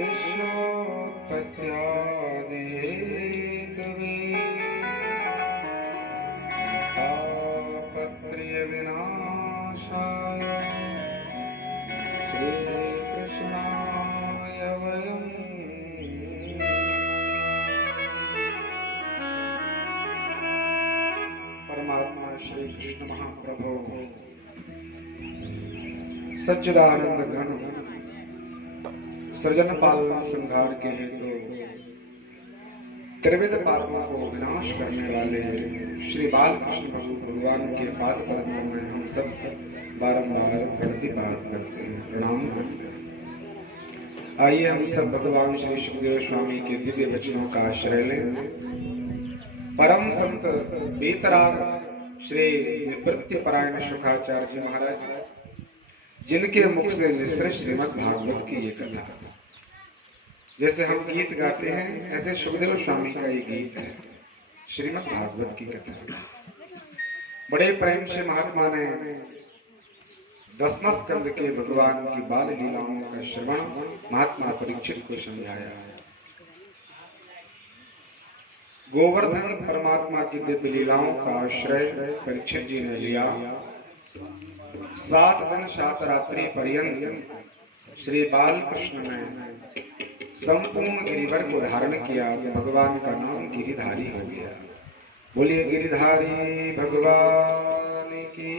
विश्वोत्पत्त्यादिहेतवे तापत्रयविनाशाय श्रीकृष्णाय वयं परमात्मा श्री कृष्ण महाप्रभु सच्चिदानंद घन सृजन पालन संहार के हेतु त्रिविध पापों को विनाश करने वाले श्री बालकृष्ण भगवान के पाद पद्मों में हम सब बारंबार प्रतिपाद करते हैं, प्रणाम करते हैं। आइए हम सब भगवान श्री सुखदेव स्वामी के दिव्य वचनों का आश्रय लें। परम संत बेतराग श्री निवृत्ति परायण शुकाचार्य जी महाराज जिनके मुख से निसृत श्रीमद् भागवत की ये कथा, जैसे हम गीत गाते हैं ऐसे सुखदेव स्वामी का ये गीत है, श्रीमद् भागवत की कथा। बड़े प्रेम से महात्मा ने 10वां स्कंद के भगवान की बाल लीलाओं का श्रवण महात्मा परीक्षित को समझाया है। गोवर्धन परमात्मा की दिव्य लीलाओं का आश्रय परीक्षित जी ने लिया। 7 दिन 7 रात्रि पर्यंत श्री बालकृष्ण ने संपूर्ण गिरिवर को धारण किया। भगवान का नाम गिरिधारी हो गया। बोलिए गिरिधारी भगवान की।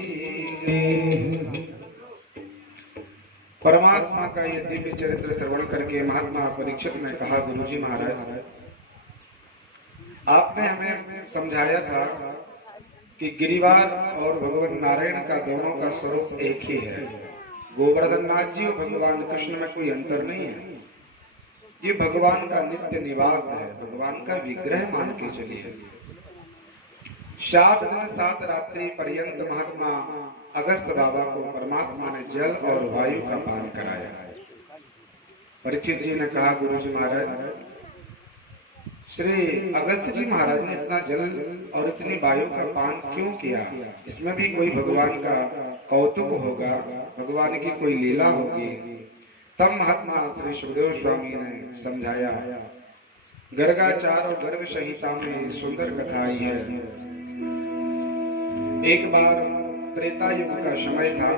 परमात्मा का ये दिव्य चरित्र श्रवण करके महात्मा परीक्षित ने कहा, गुरुजी महाराज आपने हमें समझाया था कि गिरिवार और भगवान नारायण का दोनों का स्वरूप एक ही है। गोवर्धन नाथ जी और भगवान कृष्ण में कोई अंतर नहीं है। ये भगवान का नित्य निवास है, भगवान का विग्रह मान के चलिए। 7 दिन 7 रात्रि पर्यंत महात्मा अगस्त बाबा को परमात्मा ने जल और वायु का पान कराया। परीक्षित जी ने कहा, गुरुजी महाराज श्री अगस्त जी महाराज ने इतना जल और इतनी वायु का पान क्यों किया? इसमें भी कोई भगवान का कौतुक होगा, भगवान की कोई लीला होगी। तब महात्मा श्री सुखदेव स्वामी ने समझाया। गर्गाचार और गर्ग संहिता में सुंदर कथा आई है। एक बार त्रेता युग का समय था।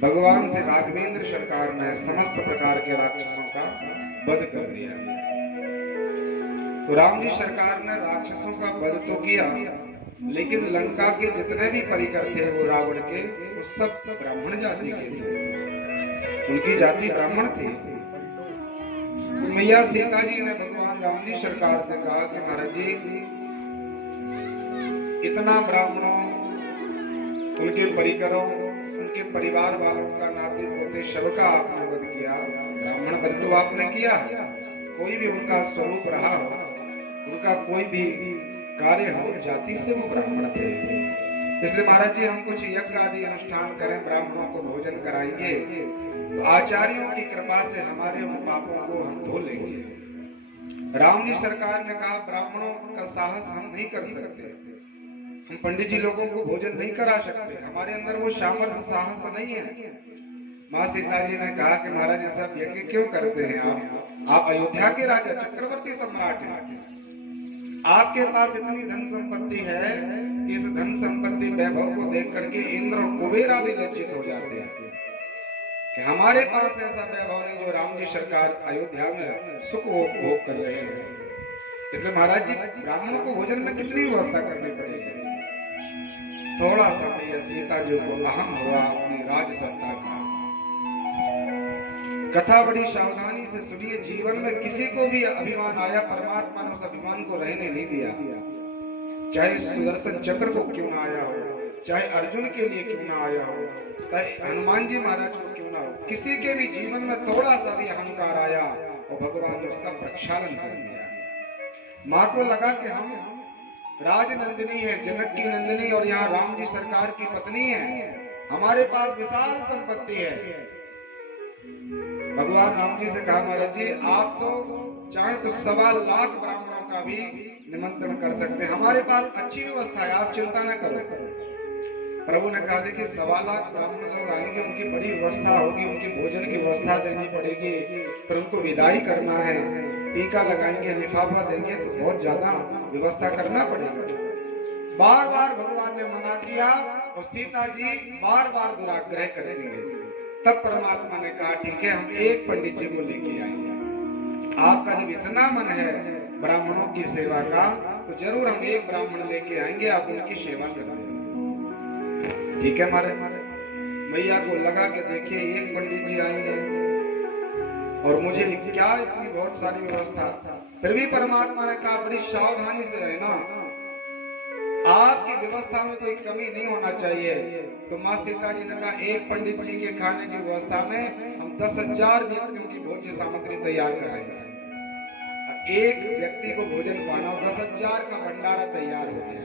भगवान से राघवेंद्र सरकार ने समस्त प्रकार के राक्षसों का वध कर दिया। तो राम जी सरकार ने राक्षसों का वध तो किया, लेकिन लंका के जितने भी परिकर थे वो रावण के, वो सब ब्राह्मण जाति के थे। उनकी जाति ब्राह्मण थी। मैया सीता जी ने भगवान राम जी सरकार से कहा कि महाराज जी इतना ब्राह्मणों, उनके परिकरों, उनके परिवार वालों का, नाते पोते सबका आपने वध किया। ब्राह्मण वध तो आपने किया, कोई भी उनका स्वरूप रहा हो, उनका कोई भी कार्य हो, जाति से वो ब्राह्मण थे। इसलिए महाराज जी हम कुछ यज्ञ आदि अनुष्ठान करें, ब्राह्मणों को भोजन कराएंगे तो आचार्यों की कृपा से हमारे उन पापों को हम धो लेंगे। राम जी सरकार ने कहा, ब्राह्मणों का साहस हम नहीं कर सकते, हम पंडित जी लोगों को भोजन नहीं करा सकते, हमारे अंदर वो सामर्थ्य साहस नहीं है। माँ सीता जी ने कहा कि महाराज ऐसा यज्ञ क्यों करते हैं आप अयोध्या के राजा चक्रवर्ती सम्राट हैं, आपके पास इतनी धन संपत्ति है कि इस धन संपत्ति वैभव को देख करके इंद्र और कुबेर आदि लज्जित हो जाते हैं कि हमारे पास ऐसा वैभव नहीं जो राम जी सरकार अयोध्या में सुख भोग कर रहे हैं। इसलिए महाराज जी ब्राह्मणों को भोजन में कितनी व्यवस्था करनी पड़ेगी। थोड़ा सा सीता जी को अहम हुआ अपनी राज सत्ता का। कथा बड़ी सावधानी से सुनिए। जीवन में किसी को भी अभिमान आया, परमात्मा ने उस अभिमान को रहने नहीं दिया। चाहे सुदर्शन चक्र को क्यों ना आया हो, चाहे अर्जुन के लिए क्यों ना आया हो, चाहे हनुमान जी महाराज को क्यों ना हो, किसी के भी जीवन में थोड़ा सा भी अहंकार आया और भगवान ने उसका प्रक्षालन कर दिया। माँ को लगा कि हम राजनंदिनी है, जनक की नंदिनी, और यहाँ राम जी सरकार की पत्नी है, हमारे पास विशाल संपत्ति है। भगवान राम जी से कहा, महाराज जी आप तो चाहे तो 1.25 लाख ब्राह्मणों का भी निमंत्रण कर सकते हैं, हमारे पास अच्छी व्यवस्था है, आप चिंता न करो। प्रभु ने कहा, देखिए 1.25 लाख ब्राह्मण लोग आएंगे, उनकी बड़ी व्यवस्था होगी, उनके भोजन की व्यवस्था व्यवस्था देनी पड़ेगी, फिर उनको विदाई करना है, टीका लगाएंगे, लिफाफा देंगे, तो बहुत ज्यादा व्यवस्था करना पड़ेगा। बार बार भगवान ने मना किया और सीता जी बार बार दुराग्रह करती गई। तब परमात्मा ने कहा ठीक है, हम एक पंडित जी को लेके आएंगे। आपका जब इतना मन है ब्राह्मणों की सेवा का, तो जरूर हम एक ब्राह्मण लेके आएंगे, आप उनकी सेवा कर देंगे। ठीक है महाराज। मैया को लगा कि देखिए एक पंडित जी आएंगे और मुझे क्या इतनी बहुत सारी व्यवस्था। फिर भी परमात्मा ने कहा बड़ी सावधानी से रहना, आपकी व्यवस्था में कोई कमी नहीं होना चाहिए। तो माँ सीता जी ने कहा एक पंडित जी के खाने की व्यवस्था में हम 10,000 व्यक्तियों की भोज्य सामग्री तैयार कराएंगे। एक व्यक्ति को भोजन पाना, 10,000 का भंडारा तैयार हो गया।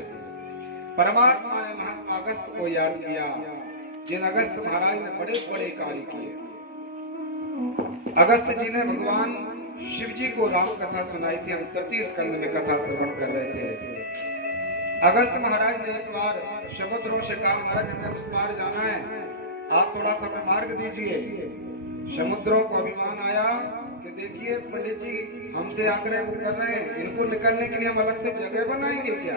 परमात्मा ने महात्मा अगस्त को याद किया, जिन अगस्त महाराज ने बड़े बड़े कार्य किए। अगस्त जी ने भगवान शिव जी को राम कथा सुनाई थी। हम 33 स्कंद में कथा श्रवण कर रहे थे। अगस्त महाराज ने एक बार समुद्रों से कहा महाराज हमें उस पार जाना है, आप थोड़ा सा मार्ग दीजिए। समुद्रों को अभिमान आया कि देखिए पंडित जी हमसे आग्रह कर रहे हैं, इनको निकलने के लिए हम अलग से जगह बनाएंगे क्या?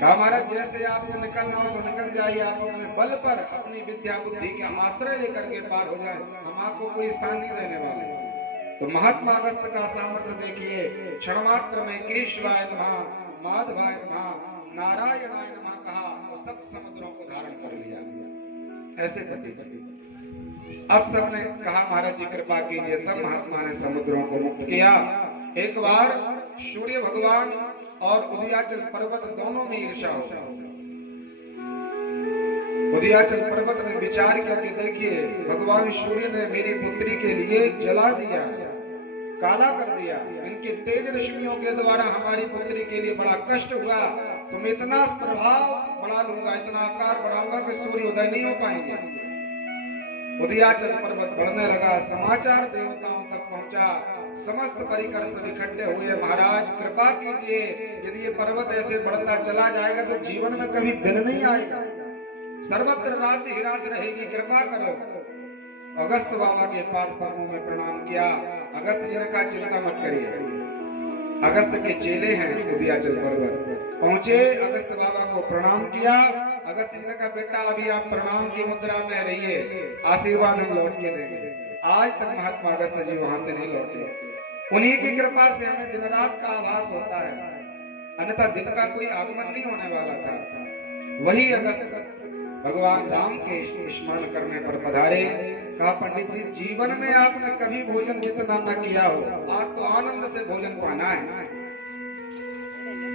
कहा महाराज जैसे आपको निकलना हो तो निकल जाइए, आप अपने बल पर अपनी विद्या बुद्धि के आश्रय लेकर के पार हो जाए, हम आपको कोई स्थान नहीं देने वाले। तो महात्मा अगस्त का सामर्थ्य देखिए, क्षण मात्र में केशवाय नमः, माधवाय नमः, नारायणाय नमः कहा और सब समुद्रों को धारण कर लिया। ऐसे पंडित अब सबने कहा महाराज जी कृपा कीजिए। तब महात्मा ने समुद्रों को मुक्त किया। एक बार सूर्य भगवान और उदयाचल पर्वत दोनों में ईर्ष्या हो गई। उदयाचल पर्वत ने विचार किया कि देखिए भगवान सूर्य ने मेरी पुत्री के लिए जला दिया, काला कर दिया, इनके तेज रश्मियों के द्वारा हमारी पुत्री के लिए बड़ा कष्ट हुआ, तो मैं इतना प्रभाव बढ़ा लूंगा, इतना आकार बढ़ाऊंगा कि सूर्य उदय नहीं हो पाएंगे। उदयाचल पर्वत बढ़ने लगा, समाचार देवताओं तक पहुंचा, समस्त परिकर सब इकट्ठे हुए। महाराज कृपा कीजिए, यदि ये पर्वत ऐसे बढ़ता चला जाएगा तो जीवन में कभी दिन नहीं आएगा, सर्वत्र रात ही रात रहेगी, कृपा करो। अगस्त बाबा के पाद पद्मों में प्रणाम किया। अगस्त जी ने कहा चिंता मत करिए, अगस्त के चेले हैं उदयाचल पर्वत पहुंचे, अगस्त बाबा को प्रणाम किया। अगस्त जी ने कहा बेटा अभी आप प्रणाम की मुद्रा में रहिए, आशीर्वाद हम लौट के देंगे। आज तक महात्मा अगस्त जी वहां से नहीं लौटे। उन्हीं की कृपा से हमें दिन रात का आभास होता है, अन्यथा दिन का कोई आगमन नहीं होने वाला था। वही अगस्त भगवान राम के स्मरण करने पर पधारे। कहा पंडित जी जीवन में आपने कभी भोजन जितना न किया हो, आज तो आनंद से भोजन पाना है।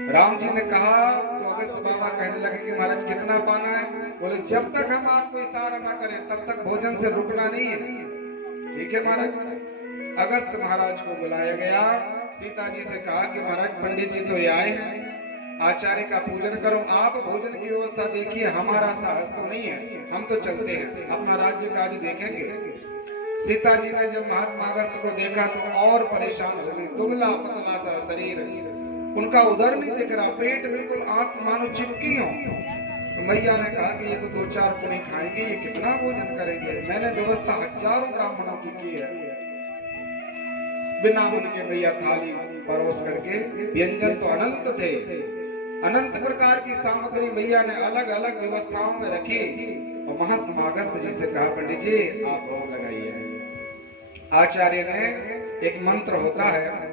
राम जी ने कहा तो अगस्त बाबा कहने लगे कि महाराज कितना पाना है? बोले जब तक हम आपको इशारा न करें तब तक भोजन से रुकना नहीं है। ठीक है महाराज। अगस्त महाराज को बुलाया गया। सीता जी से कहा कि महाराज पंडित जी तो ये आए हैं, आचार्य का पूजन करो, आप भोजन की व्यवस्था देखिए, हमारा साहस तो नहीं है, हम तो चलते हैं, अपना राज्य काज देखेंगे। सीता जी ने जब महात्मा अगस्त को देखा तो और परेशान हो गई। दुबला पतला सा शरीर, उनका उदर नहीं दिख रहा, पेट बिल्कुल आंख मानो चिपकी हो। तो मैया ने कहा कि ये तो 2-4 पुनी खाएंगे, ये कितना भोजन करेंगे? मैंने व्यवस्था हजारों ब्राह्मणों की की है। बिना मन के मैया थाली परोस करके, व्यंजन तो अनंत थे, अनंत प्रकार की सामग्री मैया ने अलग अलग व्यवस्थाओं में रखी। और महात्मा अगस्त जी से कहा पंडित जी आप भोग लगाइए। आचार्य ने एक मंत्र होता है,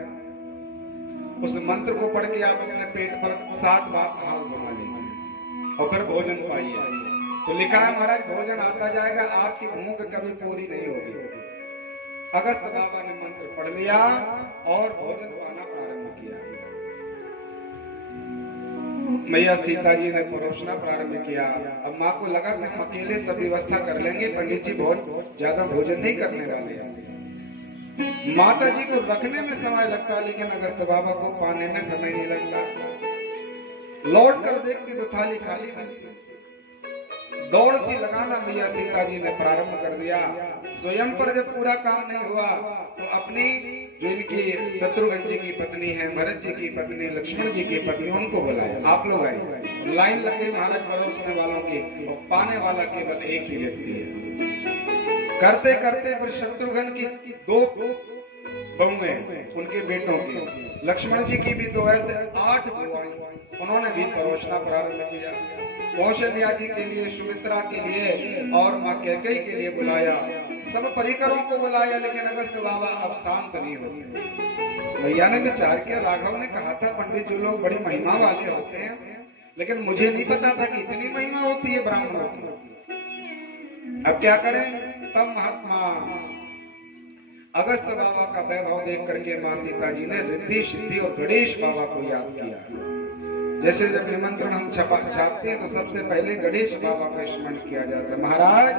उस मंत्र को पढ़ के आप अपने पेट पर 7 बार हाथ घुमा लीजिए और फिर भोजन पाइए। तो लिखा है महाराज भोजन आता जाएगा, आपकी भूख कभी पूरी नहीं होगी। अगस्त बाबा ने मंत्र पढ़ लिया और भोजन पाना प्रारंभ किया। मैया सीता जी ने परोसना प्रारंभ किया। अब माँ को लगा कि हम अकेले सब व्यवस्था कर लेंगे, पंडित जी बहुत ज्यादा भोजन नहीं करने वाले हैं। माता जी को रखने में समय लगता, लेकिन अगस्त बाबा को पाने में समय नहीं लगता। लौट कर देखती तो थाली खाली मिलती। दौड़ सी लगाना मैया सीता जी ने प्रारंभ कर दिया। स्वयं पर जब पूरा काम नहीं हुआ तो अपनी जो इनकी शत्रुघ्न जी की पत्नी है, भरत जी की पत्नी, लक्ष्मण जी की पत्नी, उनको बुलाया, आप लोग आए। लाइन लग गई महाराज परोसने वालों की, और पाने वाला केवल एक ही व्यक्ति है। करते करते फिर शत्रुघ्न की दो बहुएं, उनके बेटों की, लक्ष्मण जी की भी दो, ऐसे 8 बुआएं, उन्होंने भी परोसना प्रारंभ किया। कौशल्या जी के लिए, सुमित्रा के लिए और मां कैकेयी के लिए बुलाया, सब परिकरों को बुलाया, लेकिन अगस्त बाबा अब शांत नहीं होते। भैया ने विचार किया, राघव ने कहा था पंडित जी लोग बड़ी महिमा वाले होते हैं, लेकिन मुझे नहीं पता था कि इतनी महिमा होती है ब्राह्मणों की। अब क्या करें? तब महात्मा अगस्त बाबा का वैभव देख करके माँ सीता जी ने रिद्धि सिद्धि और गणेश बाबा को याद किया। जैसे जब निमंत्रण हम छापते हैं तो सबसे पहले गणेश बाबा का स्मरण किया जाता है। महाराज,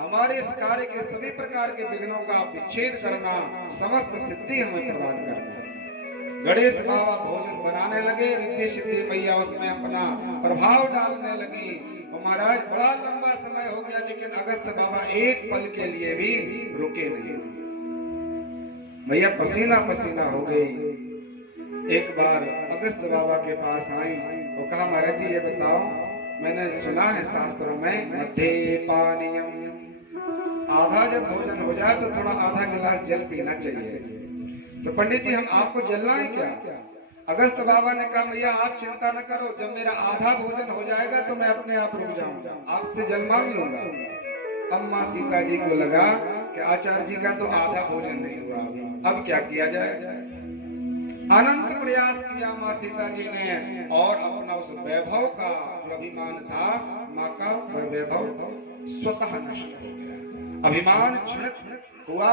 हमारे इस कार्य के सभी प्रकार के विघ्नों का विच्छेद करना, समस्त सिद्धि हमें प्रदान करना। गणेश बाबा भोजन बनाने लगे, रिद्धि सिद्धि मैया उसमें अपना प्रभाव डालने लगी। और महाराज बड़ा लंबा समय हो गया, लेकिन अगस्त बाबा एक पल के लिए भी रुके नहीं। मैया पसीना पसीना हो गई। एक बार अगस्त बाबा के पास आई और कहा, महाराज जी ये बताओ, मैंने सुना है शास्त्रों में मध्य पानीयम, आधा जब भोजन हो जाए तो थोड़ा आधा गिलास जल पीना चाहिए। तो पंडित जी हम आपको जलना है क्या? अगस्त बाबा ने कहा, भैया आप चिंता न करो, जब मेरा आधा भोजन हो जाएगा तो मैं अपने आप रुक जाऊंगा, आपसे जल मांग लूंगा। अब माँ सीता जी को लगा कि आचार्य जी का तो आधा भोजन नहीं हुआ, अब क्या किया जाए? अनंत प्रयास किया माँ सीता जी ने, और अपना उस वैभव का जो अभिमान था, माँ का वैभव स्वतः नष्ट हो गया। अभिमान क्षणिक हुआ,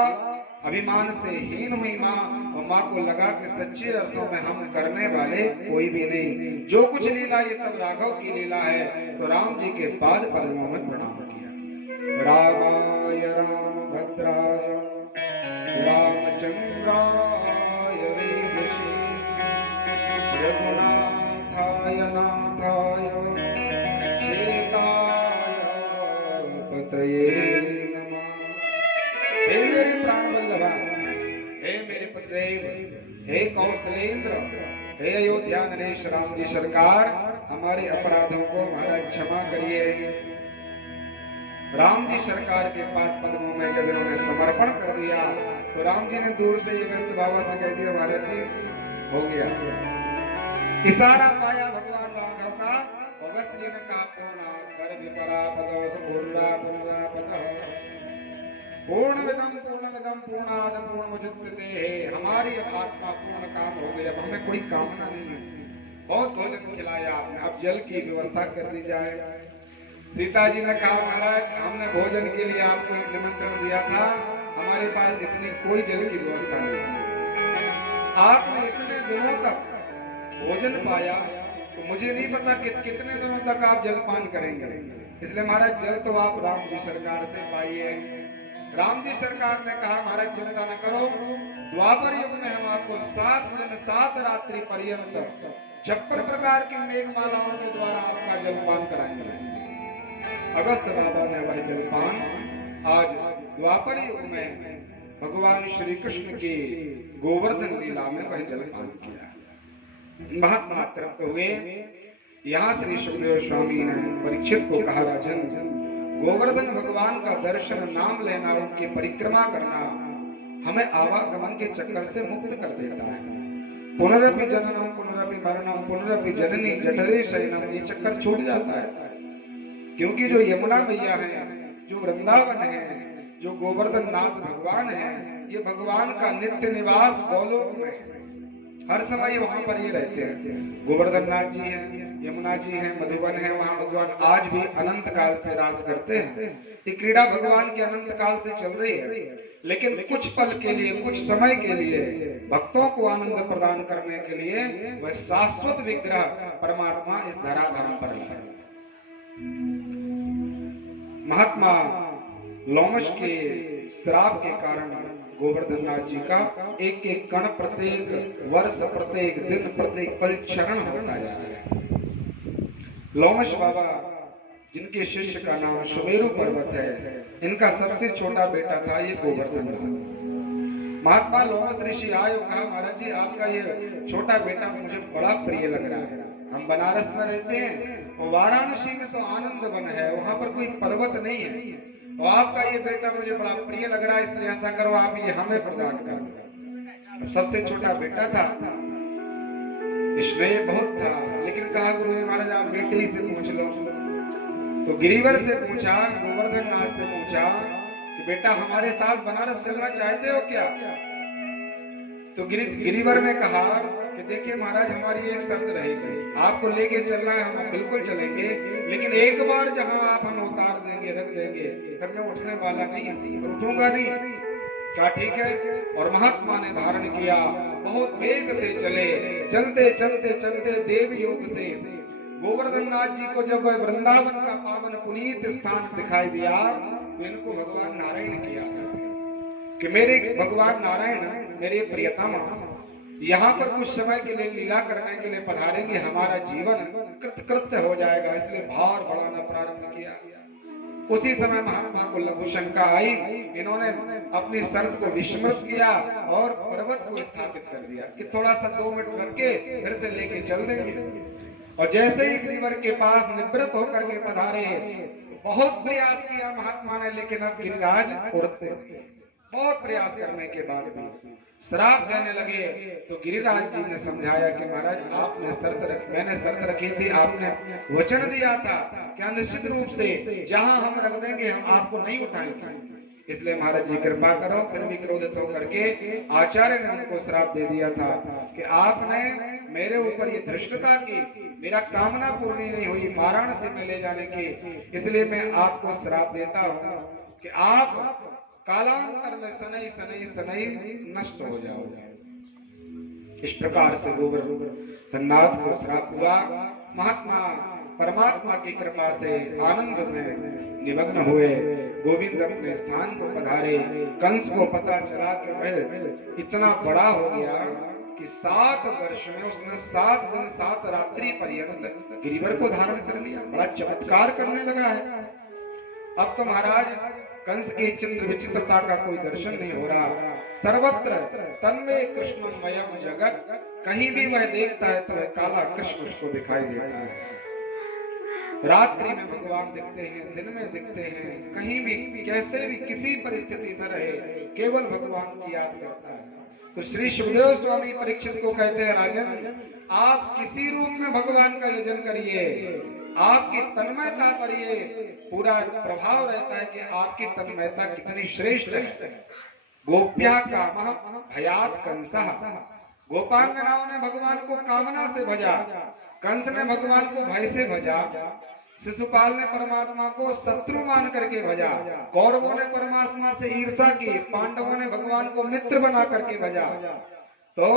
अभिमान से हीन हुई माँ, और माँ को लगा कि सच्चे अर्थों में हम करने वाले कोई भी नहीं, जो कुछ लीला ये सब राघव की लीला है। तो राम जी के पाद पद्मों में प्रणाम किया। रामाय राम भद्राय रामचंद्राय वेदसे रघुनाथाय नाथाय सीताय पतये नमः। हे मेरे प्राण वल्लभा, हे मेरे पतिदेव, हे कौशलेंद्र, हे अयोध्या नरेश राम जी सरकार, हमारे अपराधों को महाराज क्षमा करिए। राम जी सरकार के पाद पद्मों में जब इन्होंने समर्पण कर दिया तो राम जी ने दूर से अगस्त बाबा से कह दिया, महाराज जी हो गया। इशारा पाया भगवान राघव का। अगस्त जी ने कहा, पूर्णमिदं पूर्णाद पूर्णमुदच्यते, हमारी आत्मा पूर्ण काम हो गई, अब हमें कोई कामना नहीं है। बहुत भोजन खिलाया आपने, अब जल की व्यवस्था कर दी जाए। सीता जी ने कहा, महाराज हमने भोजन के लिए आपको एक निमंत्रण दिया था, हमारे पास इतनी कोई जल की व्यवस्था नहीं। आपने इतने दिनों तक भोजन पाया, तो मुझे नहीं पता कि कितने दिनों तक आप जलपान करेंगे, इसलिए महाराज जल तो आप राम जी सरकार से पाइए। राम जी सरकार ने कहा, महाराज चिंता न करो, द्वापर युग में हम आपको 7 दिन 7 रात्रि पर्यंत 56 प्रकार की मेघमालाओं के द्वारा आपका जलपान कराएंगे। अगस्त बाबा ने वह जलपान आज द्वापर युग में भगवान श्री कृष्ण की गोवर्धन लीला में वह जलपान किया। महात्मा तृप्त हुए। यहाँ श्री सुखदेव स्वामी ने परीक्षित को कहा, राजन गोवर्धन भगवान का दर्शन, नाम लेना, उनकी परिक्रमा करना हमें आवागमन के चक्कर से मुक्त कर देता है। पुनरपि जननम पुनरपि मरणम पुनरपि जननी जठरे शयनम, ये चक्कर छूट जाता है। क्योंकि जो यमुना मैया है, जो वृंदावन है, जो गोवर्धन नाथ भगवान है, ये भगवान का नित्य निवास गोलोक में है, हर समय वहां पर ये रहते हैं। गोवर्धन नाथ जी हैं, यमुना जी हैं, मधुबन है, वहां भगवान आज भी अनंत काल से राज करते हैं। ये क्रीड़ा भगवान की अनंत काल से चल रही है, लेकिन कुछ पल के लिए, कुछ समय के लिए भक्तों को आनंद प्रदान करने के लिए वह शाश्वत विग्रह परमात्मा इस धराधाम पर है। महात्मा लोमश के श्राप के कारण गोवर्धन नाथ जी का एक एक कण प्रत्येक वर्ष, प्रत्येक दिन, प्रत्येक पल क्षरण होता जा रहा है। लोमश बाबा जिनके शिष्य का नाम सुमेरु पर्वत है, इनका सबसे छोटा बेटा था ये गोवर्धन नाथ। महात्मा लोमश ऋषि आए और कहा, महाराज जी आपका ये छोटा बेटा मुझे बड़ा प्रिय लग रहा है। हम बनारस में रहते हैं और वाराणसी में तो आनंद वन है, वहां पर कोई पर्वत नहीं है, तो आपका ये बेटा मुझे बड़ा प्रिय लग रहा है, इसलिए ऐसा करो आप ये हमें प्रदान कर दो। अब सबसे छोटा बेटा था, स्नेह बहुत था, लेकिन कहा गुरु जी महाराज आप बेटे ही से पूछ लो। तो गिरिवर से पूछा, गोवर्धन नाथ से पूछा कि बेटा हमारे साथ बनारस चलना चाहते हो क्या? तो गिरिवर ने कहा कि देखिए महाराज हमारी एक शर्त रहेगी, आपको लेके चलना है, हम बिल्कुल चलेंगे, लेकिन एक बार जहां आप हम उतार देंगे रख देंगे फिर मैं उठने वाला नहीं, उठूंगा नहीं। क्या ठीक है? और महात्मा ने धारण किया, बहुत वेग से चले, चलते चलते चलते देव योग से गोवर्धन नाथ जी को जब वृंदावन का पावन पुनीत स्थान दिखाई दिया तो इनको भगवान नारायण किया कि मेरे भगवान नारायण मेरे प्रियतम यहाँ पर कुछ समय के लिए लीला करने के लिए पधारेंगे, हमारा जीवन कृतकृत्य हो जाएगा, इसलिए भार बढ़ाना प्रारंभ किया। उसी समय महात्मा को लघु शंका आई, इन्होंने अपनी शर्त को विस्मृत किया और पर्वत को स्थापित कर दिया कि थोड़ा सा 2 मिनट रख के फिर से लेके चल देंगे। और जैसे ही गिरिवर के पास निवृत्त होकर के पधारे, बहुत प्रयास किया महात्मा ने, लेकिन अब गिरिराज उड़ते, बहुत प्रयास करने के बाद भी श्राप देने लगे। तो गिरिराज जी ने समझाया कि महाराज मैंने शर्त रखी थी, आपने वचन दिया था क्या निश्चित रूप से जहां हम रख देंगे हम आपको नहीं उठाएंगे, इसलिए महाराज जी कृपा करो। फिर भी क्रोधित होकर के आचार्य ने उनको श्राप दे दिया था कि आपने मेरे ऊपर ये धृष्टता की, मेरा कामना पूरी नहीं हुई वाराणसी में ले जाने की, इसलिए मैं आपको श्राप देता हूँ कि आप कालांतर में सनई सनई सनई नष्ट हो जाओगे। इस प्रकार से गोवर्धननाथ को श्राप हुआ। महात्मा परमात्मा की कृपा से आनंद में निमग्न हुए, गोविंद अपने स्थान को पधारे। कंस को पता चला कि वह इतना बड़ा हो गया कि 7 वर्ष में उसने 7 दिन 7 रात्रि पर्यंत गिरिवर को धारण कर लिया, बड़ा चमत्कार करने लगा है। अब तो महाराज कंस की चित्र विचित्रता का कोई दर्शन नहीं हो रहा, सर्वत्र तन्मे कृष्णमयम जगत, कहीं भी वह देखता है तो वह काला कृष्ण उसको दिखाई देता है। रात्रि में भगवान दिखते हैं, दिन में दिखते हैं, कहीं भी कैसे भी किसी परिस्थिति में रहे केवल भगवान की याद करता है। तो श्री सुखदेव स्वामी परीक्षित को कहते हैं, राजन आप किसी रूप में भगवान का यजन करिए, आपकी तन्मयता पर ये पूरा प्रभाव रहता है कि आपकी तन्मयता कितनी श्रेष्ठ है। गोप्या कामः भयात् कंसः, गोपांगनाओं ने भगवान को कामना से भजा, कंस ने भगवान को भय से भजा, शिशुपाल ने परमात्मा को शत्रु मान करके भजा, कौरवों ने परमात्मा से ईर्षा की, पांडवों ने भगवान को मित्र बना करके भजा। तो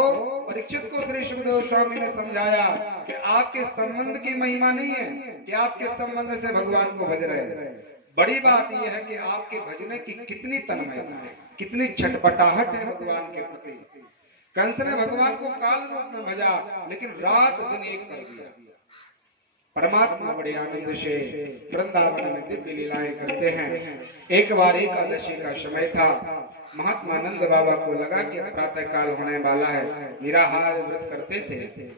परीक्षित को श्री सुखदेव स्वामी ने समझाया कि आपके संबंध की महिमा नहीं है कि आपके संबंध से भगवान को भज रहे हैं, बड़ी बात यह है कि आपके भजने की कितनी तन्मयता है, कितनी छटपटाहट है भगवान के प्रति। कंस ने भगवान को काल रूप में भजा, लेकिन रात दिन एक कर दिया। परमात्मा बड़े आनंद से वृंदावन में दिव्य लीलाएं करते हैं। एक बार एकादशी का समय था, महात्मा नंद बाबा को लगा कि प्रातः काल होने वाला है, निराहार व्रत करते थे।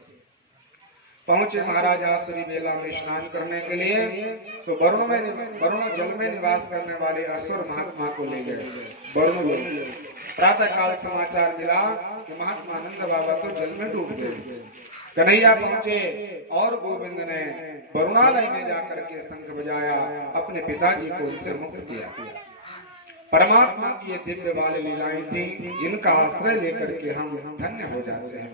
पहुंचे महाराज आसुरी मेला में स्नान करने के लिए, तो वरुण जल में निवास करने वाले असुर महात्मा को ले गए वरुण लोग। प्रातः काल समाचार मिला कि महात्मा नंद बाबा तो जल में डूब गए। कन्हैया पहुंचे और गोविंद ने वरुणालय में जाकर के शंख बजाया, अपने पिताजी को उनसे मुक्त किया। परमात्मा की ये दिव्य वाली लीलाएं थी जिनका आश्रय लेकर के हम धन्य हो जाते हैं,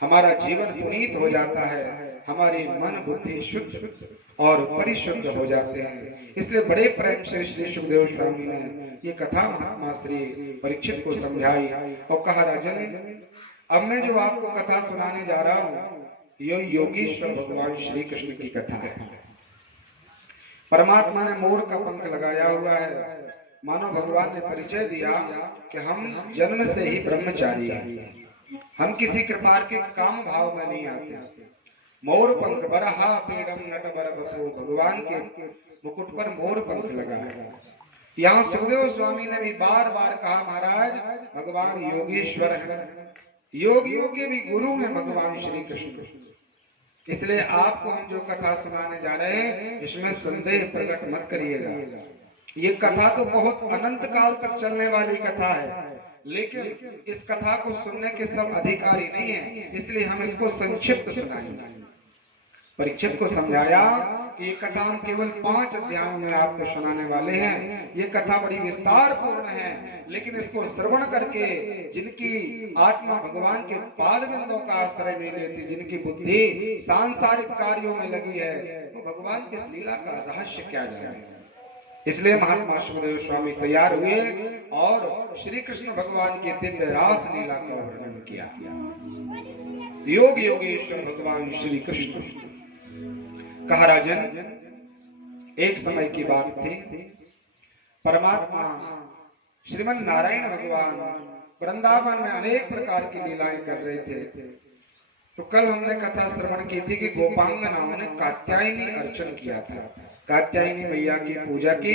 हमारा जीवन पुनीत हो जाता है, हमारी मन बुद्धि शुद्ध और परिशुद्ध हो जाते हैं। इसलिए बड़े प्रेम से श्री सुखदेव स्वामी ने ये कथा महात्मा श्री परीक्षित को समझाई और कहा, राजन अब मैं जो आपको कथा सुनाने जा रहा हूँ ये योगेश्वर भगवान श्री कृष्ण की कथा है। परमात्मा ने मोर का पंख लगाया हुआ है, मानो भगवान ने परिचय दिया कि हम जन्म से ही ब्रह्मचारी हैं, हम किसी प्रकार के काम भाव में नहीं आते। मोर पंख बरहा पीड़म नट बर बसो, भगवान के मुकुट पर मोर पंख लगा है। यहाँ सुखदेव स्वामी ने भी बार बार कहा, महाराज भगवान योगेश्वर है, योगियों के भी गुरु हैं भगवान श्री कृष्ण। इसलिए आपको हम जो कथा सुनाने जा रहे हैं इसमें संदेह प्रकट मत करिएगा। ये कथा तो बहुत अनंत काल तक चलने वाली कथा है, लेकिन इस कथा को सुनने के सब अधिकारी नहीं है, इसलिए हम इसको संक्षिप्त सुनाएंगे। परीक्षित को समझाया कि ये कथा हम केवल 5 अध्यायों में आपको सुनाने वाले हैं। ये कथा बड़ी विस्तार पूर्ण है, लेकिन इसको श्रवण करके जिनकी आत्मा भगवान के पाद बिंदों का आश्रय नहीं लेती, जिनकी बुद्धि सांसारिक कार्यों में लगी है, तो भगवान की इस लीला का रहस्य क्या जाने। इसलिए महात्मा सुखदेव स्वामी तैयार हुए और श्री कृष्ण भगवान की दिव्य रास लीला का वर्णन किया। योग योगेश्वर भगवान श्री कृष्ण। कहा राजन, एक समय की बात थी, परमात्मा श्रीमन नारायण भगवान वृंदावन में अनेक प्रकार की लीलाएं कर रहे थे। तो कल हमने कथा श्रवण की थी कि गोपांगनाओं ने कात्यायनी अर्चन किया था, कात्यायनी मैया की पूजा की,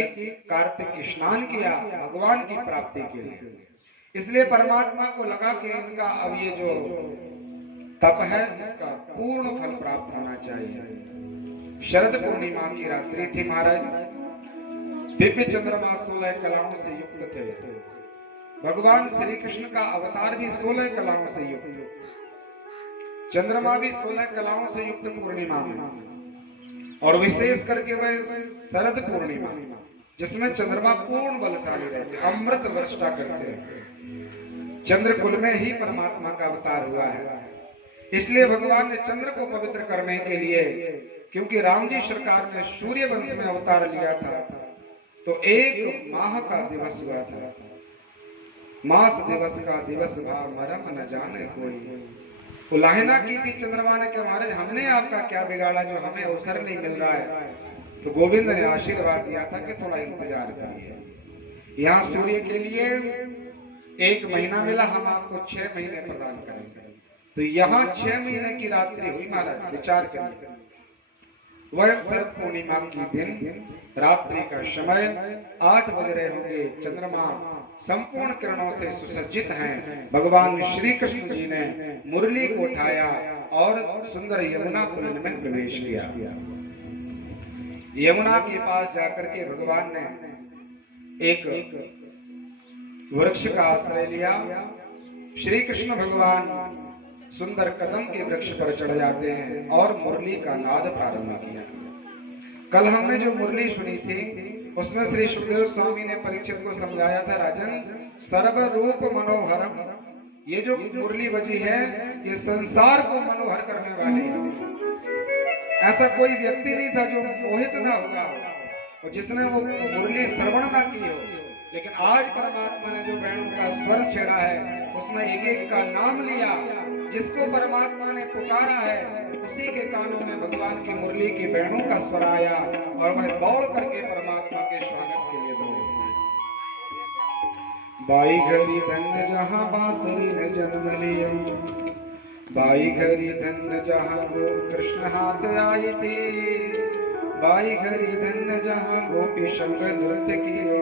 कार्तिक स्नान किया भगवान की प्राप्ति के लिए। इसलिए परमात्मा को लगा कि इनका अब ये जो तप है इसका पूर्ण फल प्राप्त होना चाहिए। शरद पूर्णिमा की रात्रि थी महाराज, दिव्य चंद्रमा 16 कलाओं से युक्त थे। भगवान श्री कृष्ण का अवतार भी 16 कलाओं से युक्त, चंद्रमा भी 16 कलाओं से युक्त पूर्णिमा में, और विशेष करके वह शरद पूर्णिमा जिसमें चंद्रमा पूर्ण बलशाली रहते, अमृत वर्षा करते हैं। चंद्रकुल में ही परमात्मा का अवतार हुआ है। इसलिए भगवान ने चंद्र को पवित्र करने के लिए, क्योंकि राम जी सरकार ने सूर्य वंश में अवतार लिया था, तो 1 माह का दिवस हुआ था। मास दिवस का दिवस भाव मरम न जाने कोई। उलाहना की थी चंद्रमा ने कि महाराज हमने आपका क्या बिगाड़ा जो हमें अवसर नहीं मिल रहा है। तो गोविंद ने आशीर्वाद दिया था कि थोड़ा इंतजार करिए, यहाँ सूर्य के लिए 1 महीना मिला, हम आपको 6 महीने प्रदान करेंगे। तो यहाँ 6 महीने की रात्रि हुई महाराज, विचार करिए। वह शरद पूर्णिमा की दिन रात्रि का समय 8 बज रहे होंगे, चंद्रमा संपूर्ण किरणों से सुसज्जित हैं। भगवान श्री कृष्ण जी ने मुरली को उठाया और सुंदर यमुना कुंड में प्रवेश किया। यमुना के पास जाकर के भगवान ने एक वृक्ष का आश्रय लिया। श्री कृष्ण भगवान सुंदर कदम के वृक्ष पर चढ़ जाते हैं और मुरली का नाद प्रारंभ किया। कल हमने जो मुरली सुनी थी उसमें श्री सुखदेव स्वामी ने परीक्षित को समझाया था, राजन सर्व रूप मनोहरम, ये जो मुरली बजी है ये संसार को मनोहर करने वाली है। ऐसा कोई व्यक्ति नहीं था जो मोहित ना होगा और जिसने वो मुरली श्रवण ना की हो। लेकिन आज परमात्मा ने जो वेणु का स्वर छेड़ा है उसमें एक का नाम लिया, जिसको परमात्मा ने पुकारा है उसी के कानों में भगवान की मुरली की वेणु का स्वर आया और वह दौड़ करके परमात्मा के स्वागत के लिए दौड़े। बाई घड़ी धन्य जहां बांसुरी ने जन्म लिया, बाई घड़ी धन्य जहां वो कृष्ण हाथ आई थी, बाई घड़ी धन्य जहां गोपी संग नृत्य कियो,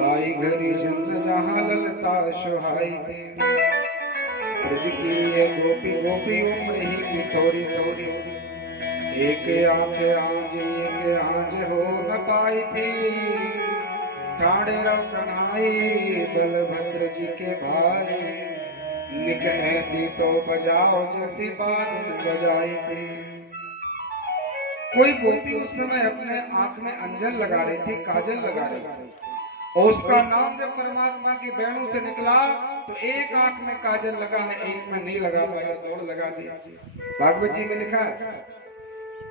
बाई घड़ी धन्य जहां ललता सुहाई थी। ब्रज की ये गोपी गोपी उम्र ही की थोड़ी थोड़ी, एक आंज हो न पाई थी, ठाणे रव कन्हाई बलभद्र जी के भाई, निक ऐसी तो बजाओ जैसी बादल बजाई थी। कोई गोपी उस समय अपने आंख में अंजन लगा रही थी, काजल लगा रही थी, और उसका नाम जब परमात्मा की वेणु से निकला तो एक आंख में काजल लगा है, एक में नहीं लगा पाया, दौड़ लगा दिया। भागवत जी में लिखा है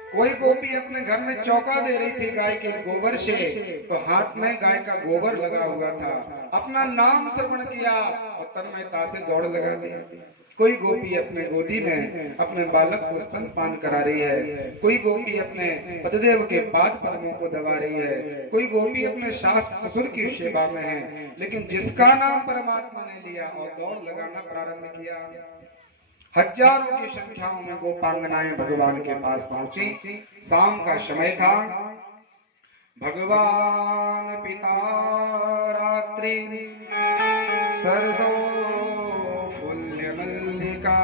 कोई गोपी अपने घर में चौका दे रही थी गाय के गोबर से, तो हाथ में गाय का गोबर लगा हुआ था, अपना नाम श्रवण किया और तन्मयता से दौड़ लगा दिया। कोई गोपी अपने गोदी में अपने बालक को स्तनपान करा रही है, कोई गोपी अपने पतिदेव के पाद पद्मों को दबा रही है, कोई गोपी अपने सास ससुर की सेवा में है, लेकिन जिसका नाम परमात्मा ने लिया और दौड़ लगाना प्रारंभ किया। हजारों की संख्याओं में गोपांगनाएं भगवान के पास पहुंची। शाम का समय था, भगवान पिता रात्रि सरदो फुल्य मल्लिका,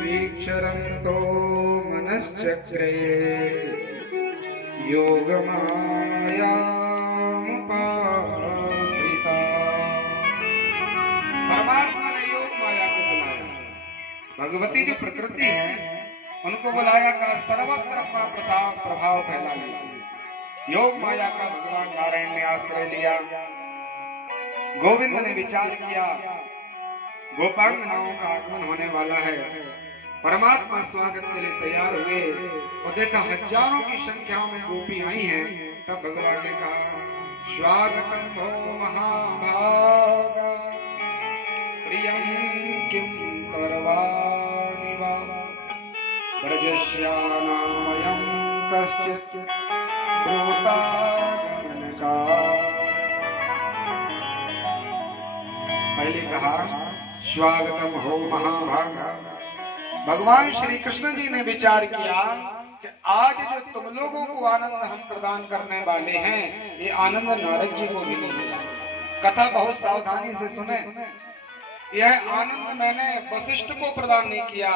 वीक्षरन्तो मनश्चक्रे योग मायामुपाश्रिता। परमात्मा ने योग माया को बुलाया, भगवती जो प्रकृति है उनको बुलाया का सर्वत्र अपना प्रभाव फैला लिया। योग माया का भगवान नारायण ने आश्रय लिया। गोविंद ने विचार किया गोपांगनाओं का आगमन होने वाला है। परमात्मा स्वागत के लिए तैयार हुए और देखा हजारों की संख्या में गोपी आई हैं। तब भगवान ने कहा स्वागतम भो महाभागा प्रियं किं करवाणि वा ब्रजस्यानामयं कश्चित् ब्रूतागमनकार। पहले कहा स्वागतम हो महाभागा। भगवान श्री कृष्ण जी ने विचार किया कि आज जो तुम लोगों को आनंद हम प्रदान करने वाले हैं, ये आनंद नारद जी को भी नहीं मिला। कथा बहुत सावधानी से सुने। यह आनंद मैंने वशिष्ठ को प्रदान नहीं किया,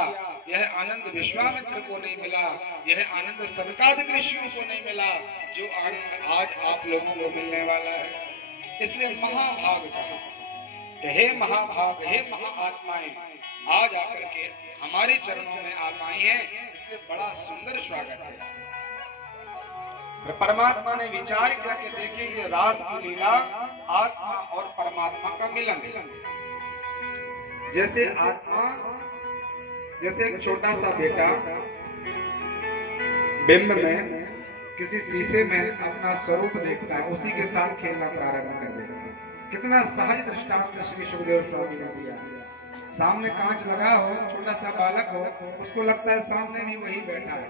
यह आनंद विश्वामित्र को नहीं मिला, यह आनंद सनकादिक ऋषियों को नहीं मिला, जो आनंद आज आप लोगों को मिलने वाला है। इसलिए महाभाग कहा, हे महाभाग, हे महाआत्माएं, आज आकर के हमारे चरणों में आप आई हैं, इसलिए बड़ा सुंदर स्वागत है। परमात्मा ने विचार किया कि देखिए ये रास की लीला आत्मा और परमात्मा का मिलन। जैसे आत्मा, जैसे एक छोटा सा बेटा बिंब में किसी शीशे में अपना स्वरूप देखता है, उसी के साथ खेलना प्रारंभ कर देता है। कितना सहज दृष्टांत श्री सुखदेव स्वामी ने दिया। सामने कांच लगा हो, छोटा सा बालक हो, उसको लगता है सामने भी वही बैठा है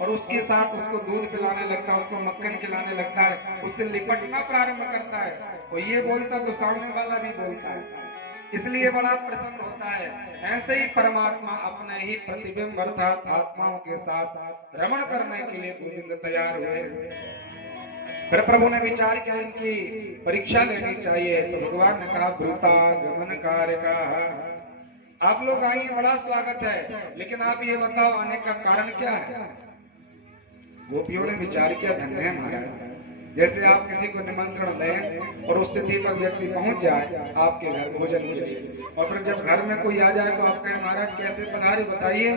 और उसके साथ उसको दूध पिलाने लगता है, उसको मक्खन खिलाने लगता है, उससे लिपटना प्रारंभ करता है। वो ये बोलता तो सामने वाला भी बोलता है, इसलिए बड़ा प्रसन्न होता है। ऐसे ही परमात्मा अपने ही प्रतिबिंब अर्थात आत्माओं के साथ रमण करने के लिए गोविंद तैयार हुए। फिर प्रभु ने विचार किया इनकी परीक्षा लेनी चाहिए, तो भगवान ने कहा ब्रूतागमन कार्य का आप लोग आइए, बड़ा स्वागत है, लेकिन आप ये बताओ आने का कारण क्या है। गोपियों ने विचार किया धन्य है महाराज, जैसे आप किसी को निमंत्रण दें और उस स्थिति पर व्यक्ति पहुंच जाए आपके घर भोजन के लिए, और फिर जब घर में कोई आ जाए तो आप कहें महाराज कैसे पधारे बताइए,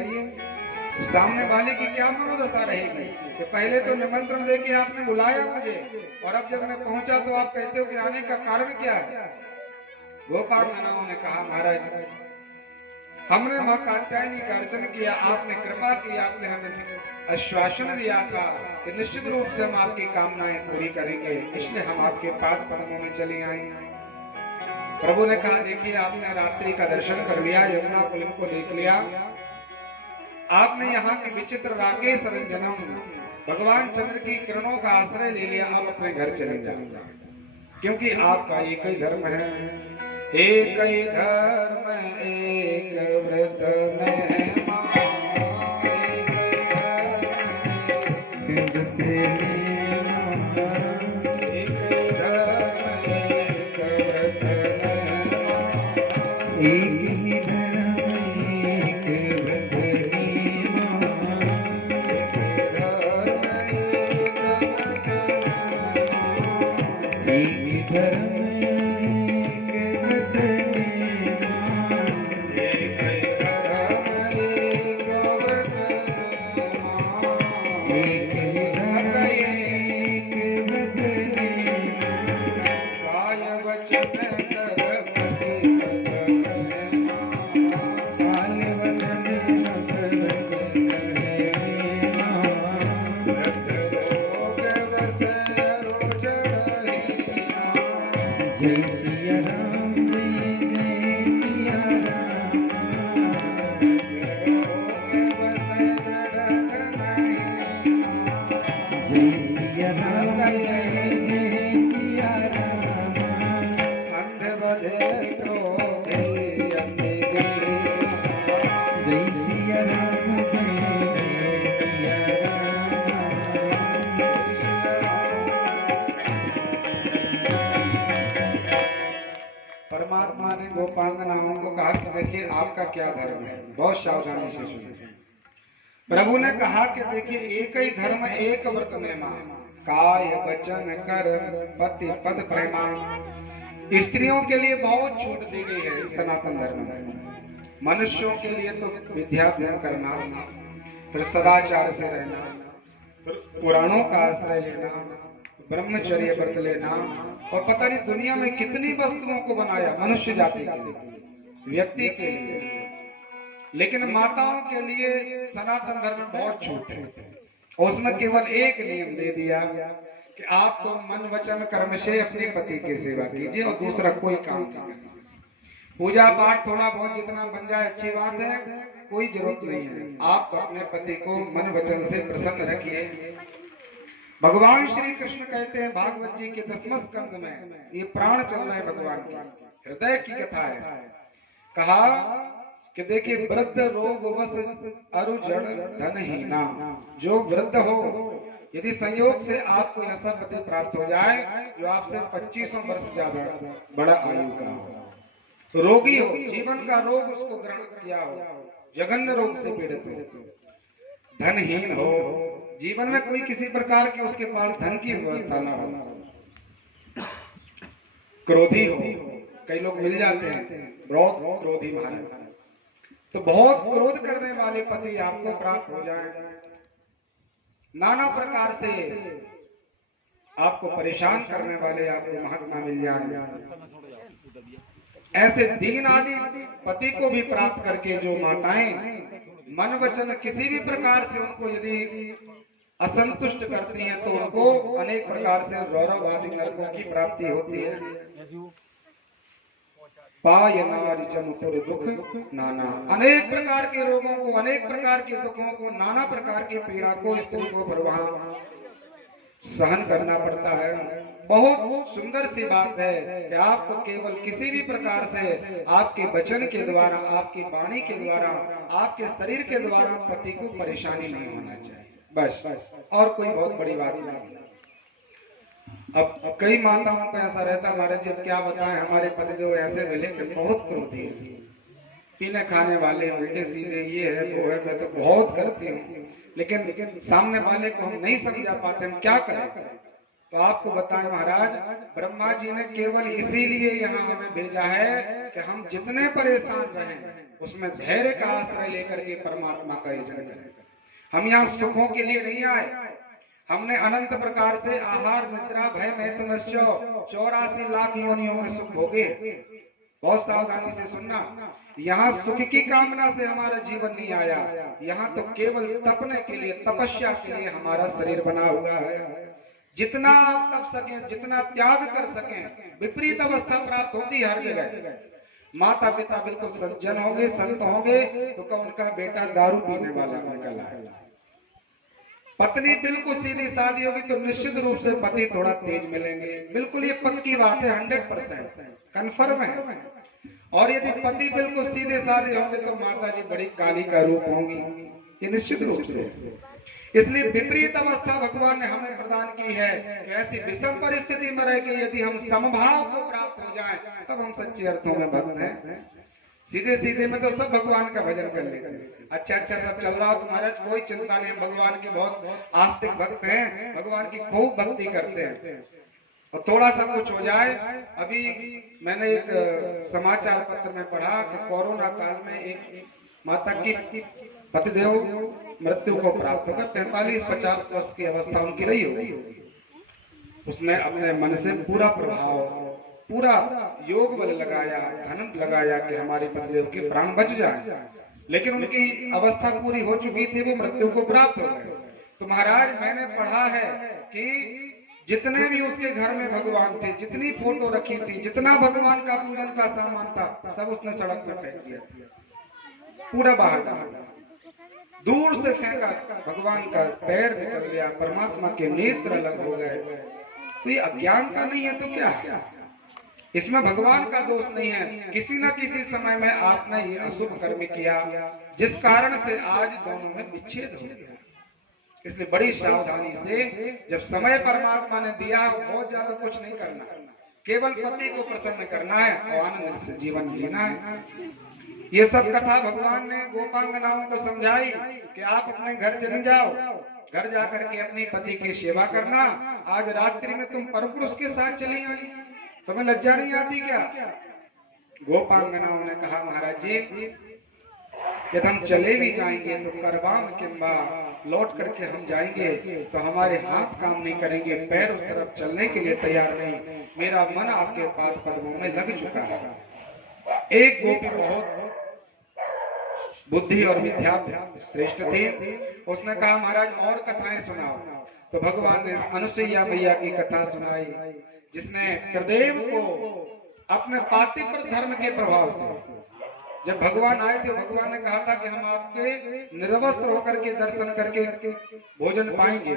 सामने वाले की क्या मनोदशा रहेगी कि पहले तो निमंत्रण देके आपने बुलाया मुझे और अब जब मैं पहुंचा तो आप कहते हो कि आने का कारण क्या है। गोपांगनाओं ने कहा महाराज हमने मां कात्यायनी का अर्चन किया, आपने कृपा की, आपने हमें आश्वासन दिया था कि निश्चित रूप से हम आपकी कामनाएं पूरी करेंगे, इसलिए हम आपके पाद पद्मों में चले आए। प्रभु ने कहा देखिए आपने रात्रि का दर्शन कर लिया, यमुना पुलिन को देख लिया, आपने यहाँ के विचित्र राकेश रंजनम भगवान चंद्र की किरणों का आश्रय ले लिया, आप अपने घर चले जाओ, क्योंकि आपका एक ही धर्म है, एक ही धर्म एक व्रत परमात्मा ने गोपांगनाओं को कहा कि देखिए आपका क्या धर्म है, बहुत सावधानी से सुनिए। प्रभु ने कहा कि देखिए एक ही धर्म एक व्रत नेमा, काय वचन कर पति पद प्रेमा। स्त्रियों के लिए बहुत छूट दी गई है इस सनातन धर्म में। मनुष्यों के लिए तो विद्याध्ययन करना, फिर सदाचार से रहना, फिर पुराणों का आश्रय लेना, ब्रह्मचर्य व्रत लेना, और पता नहीं दुनिया में कितनी वस्तुओं को बनाया मनुष्य जाति के लिए, व्यक्ति के लिए। लेकिन माताओं के लिए सनातन धर्म में बहुत छूट है। उसमें केवल एक नियम दे दिया कि आप तो मन वचन कर्म से अपने पति की सेवा कीजिए और दूसरा कोई काम नहीं करना। पूजा पाठ थोड़ा बहुत जितना बन जाए अच्छी बात है, कोई जरूरत नहीं है। आप तो अपने पति को मन वचन से प्रसन्न रखिए। भगवान श्री कृष्ण कहते हैं भागवत जी के 10वें स्कंद में, ये प्राण चल रहे हैं भगवान की हृदय की कथा है। कहा कि देखिए वृद्ध रोग वश अरु जड़ धनहीना, जो वृद्ध हो यदि संयोग से आपको ऐसा पति प्राप्त हो जाए जो आपसे 2500 वर्ष ज्यादा बड़ा आयु का हो, तो रोगी हो, जीवन का रोग उसको ग्रहण किया हो, जघन्य रोग से पीड़ित हो, धनहीन हो, जीवन में कोई किसी प्रकार की उसके पास धन की व्यवस्था ना हो, क्रोधी हो, कई लोग मिल जाते हैं बहुत क्रोधी महाराज, तो बहुत क्रोध करने वाले पति आपको प्राप्त हो जाए, नाना प्रकार से आपको परेशान करने वाले आपको महात्मा मिल जाए, ऐसे दीन आदि पति को भी प्राप्त करके जो माताएं मन वचन किसी भी प्रकार से उनको यदि असंतुष्ट करती हैं तो उनको अनेक प्रकार से रौरव नरकों की प्राप्ति होती है। पाय नारी चमुपुर दुख नाना, अनेक प्रकार के रोगों को, अनेक प्रकार के दुखों को, नाना प्रकार की पीड़ा को स्त्री को पर वहां सहन करना पड़ता है। बहुत सुंदर सी बात है कि आप तो केवल किसी भी प्रकार से आपके वचन के द्वारा, आपकी वाणी के द्वारा, आपके शरीर के द्वारा पति को परेशानी नहीं होना चाहिए, बस, और कोई बहुत बड़ी बात नहीं। अब कई माताओं का ऐसा रहता है, हमारे जी क्या बताएं, हमारे पतिदेव ऐसे मिले कि बहुत क्रोधी है, पीने खाने वाले, उल्टे सीधे, ये है वो है, मैं तो बहुत करती हूँ, लेकिन सामने वाले को हम नहीं समझा पाते, हम क्या करें। तो आपको बताएं महाराज, ब्रह्मा जी ने केवल इसीलिए यहाँ हमें भेजा है कि हम जितने परेशान रहें उसमें धैर्य का आश्रय लेकर के परमात्मा का यजन करें। हम यहाँ सुखों के लिए नहीं आए, हमने अनंत प्रकार से आहार निद्रा भय मैथुनश्चो 84 लाख योनियों में सुख भोगे। बहुत सावधानी से सुनना, यहाँ सुख की कामना से हमारा जीवन नहीं आया, यहाँ तो केवल तपने के लिए, तपस्या के लिए हमारा शरीर बना हुआ है। जितना आप तप सकें, जितना त्याग कर सकें, विपरीत अवस्था प्राप्त होती है हर जगह। माता पिता बिल्कुल सज्जन होंगे, संत होंगे, तो उनका बेटा दारू पीने वाला निकल आएगा। पत्नी बिल्कुल सीधी सादी होगी तो निश्चित रूप से पति थोड़ा तेज मिलेंगे, बिल्कुल ये पक्की बात है, 100% कन्फर्म है। और यदि पति बिल्कुल सीधे साधे होंगे तो माता जी बड़ी काली का रूप होंगी, ये निश्चित रूप से। इसलिए विपरीत अवस्था भगवान ने हमें प्रदान की है कि ऐसी विषम परिस्थिति में रह के यदि हम समभाव को प्राप्त हो जाए तब हम सच्चे अर्थों में भक्त हैं। सीधे सीधे में तो सब भगवान का भजन कर लेते हैं, अच्छा सब चल रहा हो तो महाराज कोई चिंता नहीं, भगवान के बहुत आस्तिक भक्त हैं, भगवान की खूब भक्ति करते हैं। और थोड़ा सा कुछ हो जाए, अभी मैंने एक समाचार पत्र में पढ़ा कि कोरोना काल में एक माता की पतिदेव मृत्यु को प्राप्त होकर 45-50 वर्ष की अवस्था उनकी रही होगी। उसने अपने मन से पूरा प्रभाव, पूरा योग बल लगाया, धन लगाया कि हमारे पतिदेव के प्राण बच जाए, लेकिन उनकी अवस्था पूरी हो चुकी थी, वो मृत्यु को प्राप्त हो गए। तो महाराज मैंने पढ़ा है कि जितने भी उसके घर में भगवान थे, जितनी फोटो रखी थी, जितना भगवान का पूजन का सामान था, सब उसने सड़क में फेंक दिया, पूरा बाहर डाला, दूर से फेंका, भगवान का पैर निकल गया, परमात्मा के नेत्र अलग हो गए। तो ये अज्ञानता नहीं है तो क्या है? इसमें भगवान का दोष नहीं है, किसी न किसी समय में आपने ये अशुभ कर्म किया जिस कारण से आज दोनों में विच्छेद हो गया। इसलिए बड़ी सावधानी से, जब समय परमात्मा ने दिया, बहुत ज्यादा कुछ नहीं करना, केवल पति को प्रसन्न करना है और आनंद से जीवन जीना है। ये सब कथा भगवान ने गोपांगनाओं को समझाई कि आप अपने घर चले जाओ, घर जाकर के अपने पति की सेवा करना। आज रात्रि में तुम परपुरुष के साथ चली आई, तुम्हें लज्जा नहीं आती क्या? गोपांगनाओं ने कहा महाराज जी, यदि हम चले भी जाएंगे तो करवाम किंबा लौट करके हम जाएंगे तो हमारे हाथ काम नहीं करेंगे, पैर उस तरफ चलने के लिए तैयार नहीं, मेरा मन आपके पाद पद्मों में लग चुका है। एक गोपी बहुत बुद्धि और विद्या श्रेष्ठ थी, उसने कहा महाराज और कथाएं सुनाओ। तो भगवान ने अनुसुईया मैया की कथा सुनाई, जिसने त्रिदेव को अपने पातिव्रत धर्म के प्रभाव से, जब भगवान आए थे भगवान ने कहा था कि हम आपके निर्वस्त्र होकर के दर्शन करके भोजन पाएंगे,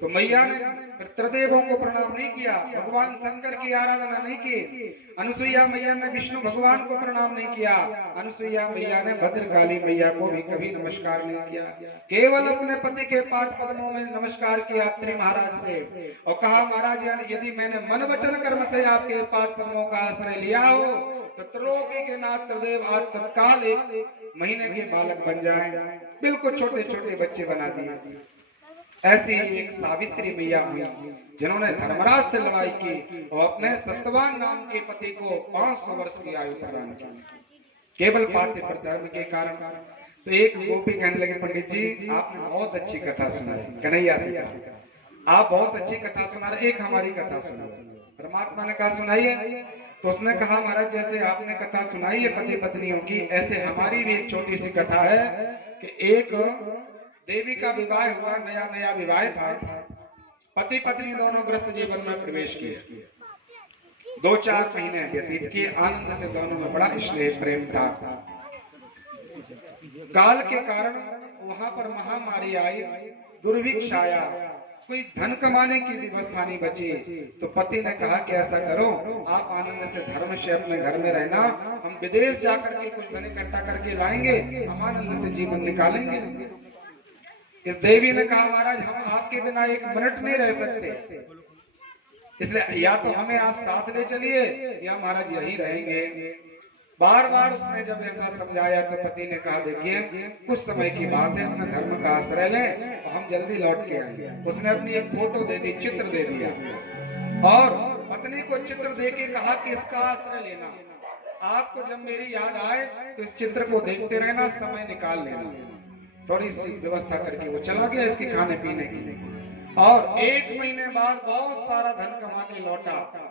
तो मैया ने त्रिदेवों को प्रणाम नहीं किया, भगवान शंकर की आराधना नहीं की। अनुसुईया मैया ने विष्णु भगवान को प्रणाम नहीं किया, अनुसुईया मैया ने भद्रकाली मैया को भी कभी नमस्कार नहीं किया, केवल अपने पति के पाद पद्मों में नमस्कार किया त्रि महाराज से, और कहा महाराज यदि मैंने मन वचन कर्म से आपके पाद पद्मों का आश्रय लिया हो तो त्रिलोकी के नाथ त्रिदेव आज तत्काल एक महीने के बालक बन जाएं, बिल्कुल छोटे छोटे बच्चे बना दिए। ऐसी एक सावित्री मैया हुई जिन्होंने धर्मराज से लड़ाई की और अपने सत्यवान नाम के पति को 500 वर्ष की आयु प्रदान की, केवल पातिव्रत धर्म के कारण। तो एक गोपी कहने लगे पंडित जी आपने बहुत अच्छी कथा सुनाई, कन्हैया से आप बहुत अच्छी कथा सुना रहे, एक हमारी कथा सुनाई। परमात्मा ने कहा सुनाइए। तो उसने कहा महाराज जैसे आपने कथा सुनाई है पति पत्नियों की, ऐसे हमारी भी एक छोटी सी कथा है कि एक देवी का विवाह हुआ, नया नया विवाह था, पति पत्नी दोनों ग्रस्त जीवन में प्रवेश किए, 2-4 महीने व्यतीत किए, आनंद से दोनों में बड़ा स्नेह प्रेम था। काल के कारण वहां पर महामारी आई, दुर्भिक्ष आया, कोई धन कमाने की व्यवस्था नहीं बची, तो पति ने कहा कि ऐसा करो आप आनंद से धर्म से अपने घर में रहना, हम विदेश जाकर के कुछ धन इकट्ठा करके लाएंगे, हम आनंद से जीवन निकालेंगे। इस देवी ने कहा महाराज हम आपके बिना एक मिनट नहीं रह सकते, इसलिए या तो हमें आप साथ ले चलिए या महाराज यही रहेंगे। बार बार उसने जब ऐसा समझाया तो पति ने कहा देखिए कुछ समय की बात है, अपने धर्म का आश्रय लें और हम जल्दी लौट के आएंगे। उसने अपनी एक फोटो दे दी, चित्र दे दिया, और पत्नी को चित्र दे के कहा कि इसका आश्रय लेना, आपको जब मेरी याद आए तो इस चित्र को देखते रहना, समय निकाल लेना। थोड़ी सी व्यवस्था करके वो चला गया इसके खाने पीने की, और 1 महीने बाद बहुत सारा धन कमा के लौटा।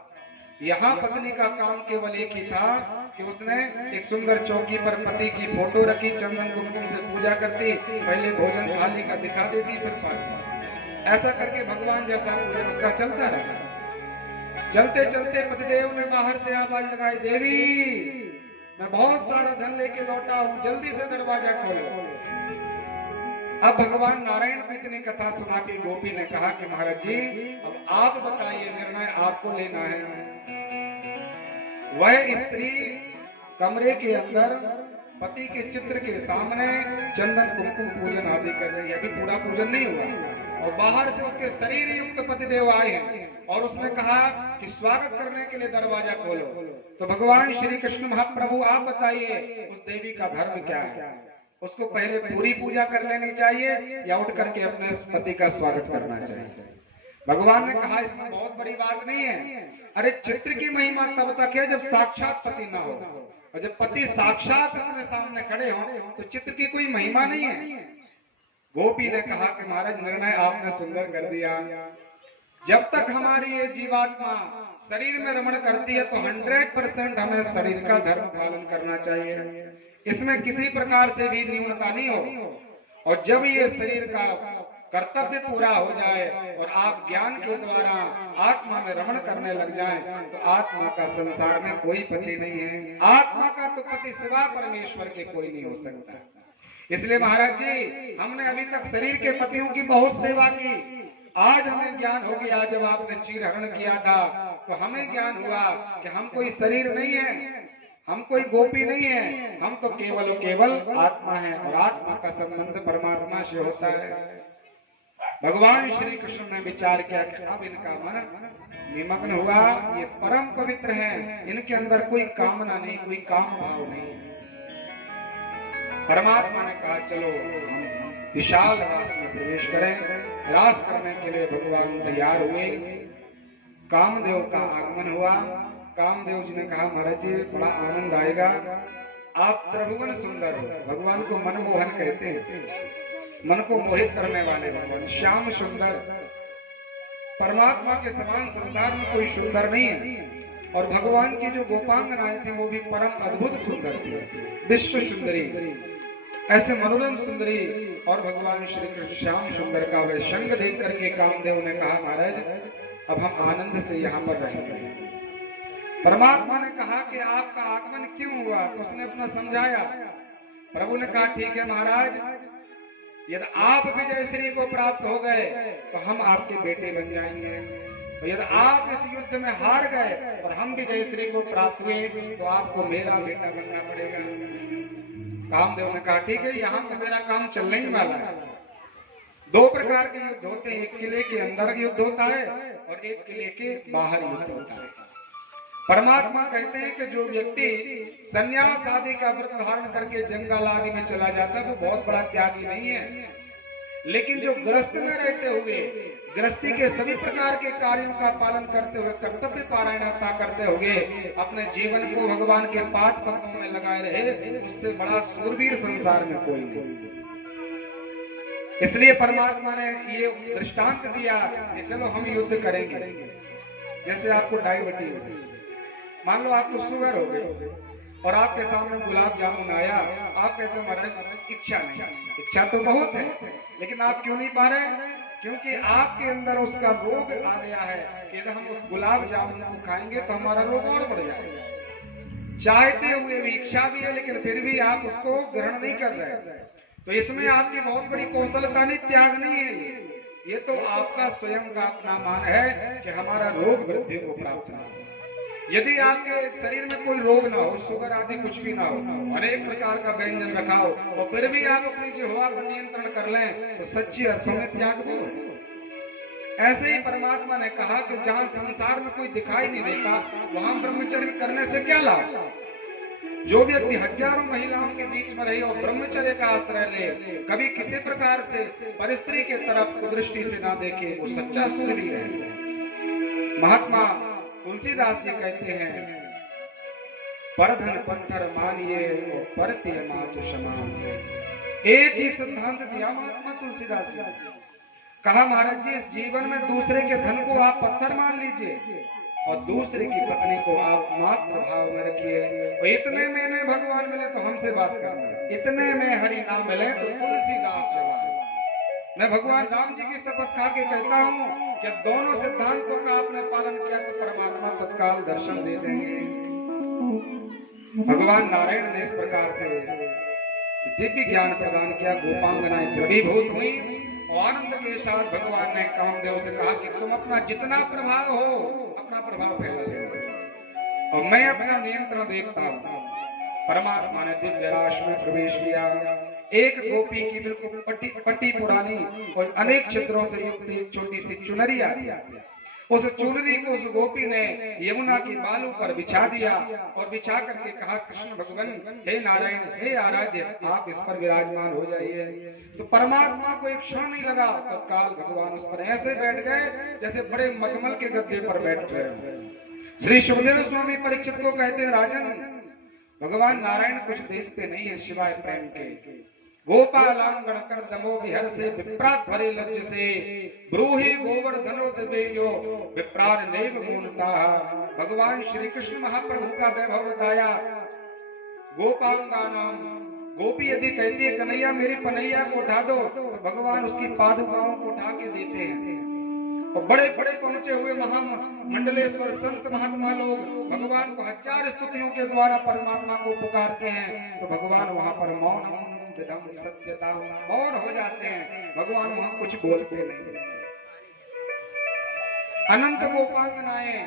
यहाँ पत्नी का काम केवल एक ही था कि उसने एक सुंदर चौकी पर पति की फोटो रखी, चंदन कुमकुम से पूजा करती, पहले भोजन थाली का दिखा देती, फिर पाती। ऐसा करके भगवान जैसा पूजन उसका चलता रहा। चलते चलते पतिदेव ने बाहर से आवाज लगाई, देवी मैं बहुत सारा धन लेके लौटा हूँ, जल्दी से दरवाजा खोलो। अब भगवान नारायण को इतनी कथा सुना के गोपी ने कहा कि महाराज जी अब आप बताइए, निर्णय आपको लेना है। वह स्त्री कमरे के अंदर पति के चित्र के सामने चंदन कुमकुम पूजन आदि कर रही है, अभी पूरा पूजन नहीं हुआ, और बाहर से उसके शरीर युक्त पतिदेव आए हैं और उसने कहा कि स्वागत करने के लिए दरवाजा खोलो। तो भगवान श्री कृष्ण महाप्रभु आप बताइए उस देवी का धर्म क्या है, उसको पहले पूरी पूजा कर लेनी चाहिए या उठ करके अपने पति का स्वागत करना चाहिए? भगवान ने कहा इसमें बहुत बड़ी बात नहीं है, अरे चित्र की महिमा तब तक है जब साक्षात पति ना हो, और जब पति साक्षात अपने सामने खड़े हो तो चित्र की कोई महिमा नहीं है। गोपी ने कहा कि महाराज निर्णय आपने सुंदर कर दिया, जब तक हमारी ये जीवात्मा शरीर में रमण करती है तो 100% हमें शरीर का धर्म पालन करना चाहिए, इसमें किसी प्रकार से भी न्यूनता नहीं हो। और जब ये शरीर का कर्तव्य पूरा हो जाए और आप ज्ञान के द्वारा आत्मा में रमण करने लग जाएं, तो आत्मा का संसार में कोई पति नहीं है, आत्मा का तो पति सिवा परमेश्वर के कोई नहीं हो सकता। इसलिए महाराज जी हमने अभी तक शरीर के पतियों की बहुत सेवा की, आज हमें ज्ञान हो गया, जब आपने चीरहरण किया था तो हमें ज्ञान हुआ कि हम कोई शरीर नहीं है, हम कोई गोपी नहीं है, हम तो केवल और केवल आत्मा है, और आत्मा का संबंध परमात्मा से होता है। भगवान श्री कृष्ण ने विचार किया कि अब इनका मन निमग्न हुआ, ये परम पवित्र हैं, इनके अंदर कोई कामना नहीं, कोई काम भाव नहीं। परमात्मा ने कहा चलो हम विशाल रास में प्रवेश करें। रास करने के लिए भगवान तैयार हुए। कामदेव का आगमन हुआ। कामदेव जी ने कहा महाराज जी बड़ा आनंद आएगा, आप त्रिभुवन सुंदर हो। भगवान को मनमोहन कहते हैं, मन को मोहित करने वाले भगवान। श्याम सुंदर, परमात्मा के समान संसार में कोई सुंदर नहीं है। और भगवान की जो गोपांगनाएं थी वो भी परम अद्भुत सुंदर थी, विश्व सुंदरी, ऐसे मनोरम सुंदरी। और भगवान श्री कृष्ण श्याम सुंदर का वह संग देख करके कामदेव ने कहा महाराज अब हम आनंद से यहाँ पर रहेंगे। परमात्मा ने कहा कि आपका आगमन क्यों हुआ, तो उसने अपना समझाया। प्रभु ने कहा ठीक है महाराज, यदि आप विजय श्री को प्राप्त हो गए तो हम आपके बेटे बन जाएंगे, तो यदि आप इस युद्ध में हार गए और हम विजय श्री को प्राप्त हुए तो आपको मेरा बेटा बनना पड़ेगा। कामदेव ने कहा ठीक है, यहाँ तो मेरा काम चलने ही वाला है। दो प्रकार के युद्ध होते हैं, एक किले के अंदर युद्ध होता है और एक किले के बाहर युद्ध होता है। परमात्मा कहते हैं कि जो व्यक्ति संन्यास आदि का व्रत धारण करके जंगल आदि में चला जाता है वो बहुत बड़ा त्यागी नहीं है, लेकिन जो गृहस्थ में रहते हुए गृहस्थी के सभी प्रकार के कार्यों का पालन करते हुए कर्तव्य पारायणता करते हुए अपने जीवन को भगवान के पाद पद्मों में लगाए रहे, उससे बड़ा सूरवीर संसार में कोई नहीं। इसलिए परमात्मा ने ये दृष्टांत दिया कि चलो हम युद्ध करेंगे। जैसे आपको डायबिटीज, मान लो आपको शुगर हो गई और आपके सामने गुलाब जामुन आया, आप कहते हो महाराज इच्छा नहीं। इच्छा तो बहुत है लेकिन आप क्यों नहीं पा रहे? क्योंकि आपके अंदर उसका रोग आ गया है कि यदि हम उस गुलाब जामुन को खाएंगे तो हमारा रोग और बढ़ जाएगा। चाहते हुए भी इच्छा भी है लेकिन फिर भी आप उसको ग्रहण नहीं कर रहे। तो इसमें आपकी बहुत बड़ी कौशलता नहीं, त्याग नहीं है। ये तो आपका स्वयं का अपना मान है कि हमारा रोग वृद्धि को प्राप्त ना हो। यदि आपके शरीर में कोई रोग ना हो, शुगर आदि कुछ भी ना हो, अनेक प्रकार का व्यंजन रखा हो, तो फिर भी आप अपनी जिह्वा पर नियंत्रण कर लें तो सच्ची अर्थों में त्याग वो है। ऐसे ही परमात्मा ने कहा कि जहां संसार में कोई दिखाई नहीं देता वहां ब्रह्मचर्य करने से क्या लाभ। जो व्यक्ति हजारों महिलाओं के बीच में रहे और ब्रह्मचर्य का आश्रय ले, कभी किसी प्रकार से परिस्त्री के तरफ दृष्टि से ना देखे, वो सच्चा सूरवीर है। महात्मा तुलसीदास जी कहते हैं परधन पत्थर मानिए और परते मातु समान। एक ही सिद्धांत दिया महात्मा तुलसीदास जी। कहा महाराज जी इस जीवन में दूसरे के धन को आप पत्थर मान लीजिए और दूसरे की पत्नी को आप मात्र भाव में रखिए। और इतने में न भगवान मिले तो हमसे बात करना, इतने में हरि नाम मिले तो तुलसीदास जवान। मैं भगवान राम जी की शपथ खा के कहता हूँ कि दोनों सिद्धांतों का आपने पालन किया तो परमात्मा तत्काल दर्शन दे देंगे। भगवान नारायण ने इस प्रकार से दिव्य ज्ञान प्रदान किया। गोपांगनाएं द्रवीभूत हुई और आनंद के साथ भगवान ने कामदेव से कहा कि तुम अपना जितना प्रभाव हो अपना प्रभाव फैला देना और मैं अपना नियंत्रण देखता हूँ। परमात्मा ने दिव्य राश में प्रवेश किया। एक गोपी की बिल्कुल पट्टी पुरानी और अनेक छिद्रों से युक्त एक छोटी सी चुनरी आती है। उस चुनरी को उस गोपी ने यमुना की बालू पर बिछा दिया और बिछा करके कहा कृष्ण भगवान हे नारायण हे आराध्य आप इस पर विराजमान हो जाइए। तो परमात्मा को एक क्षण नहीं लगा, तत्काल भगवान उस पर ऐसे बैठ गए जैसे बड़े मखमल के गद्दे पर बैठ रहे। श्री सुखदेव स्वामी परीक्षित को कहते हैं राजन भगवान नारायण कुछ देखते नहीं है सिवाय प्रेम के। गोपालांगण कर दमो विहर से विप्रात भरे लज्ज से ब्रूहि गोवर्धनो देयो विप्रार नैव गुणता। भगवान श्री कृष्ण महाप्रभु का वैभव बताया। गोपांगा नाम गोपी यदि कहती है कन्हैया मेरी पनैया को उठा दो तो भगवान उसकी पादुकाओं को उठा के देते हैं। और बड़े बड़े पहुंचे हुए महामंडलेश्वर संत महात्मा लोग भगवान को हजार स्तुतियों के द्वारा परमात्मा को पुकारते हैं तो भगवान वहां पर मौन विधम सत्यता मौन हो जाते हैं। भगवान वहां कुछ बोलते नहीं। अनंत गोपांगनाएं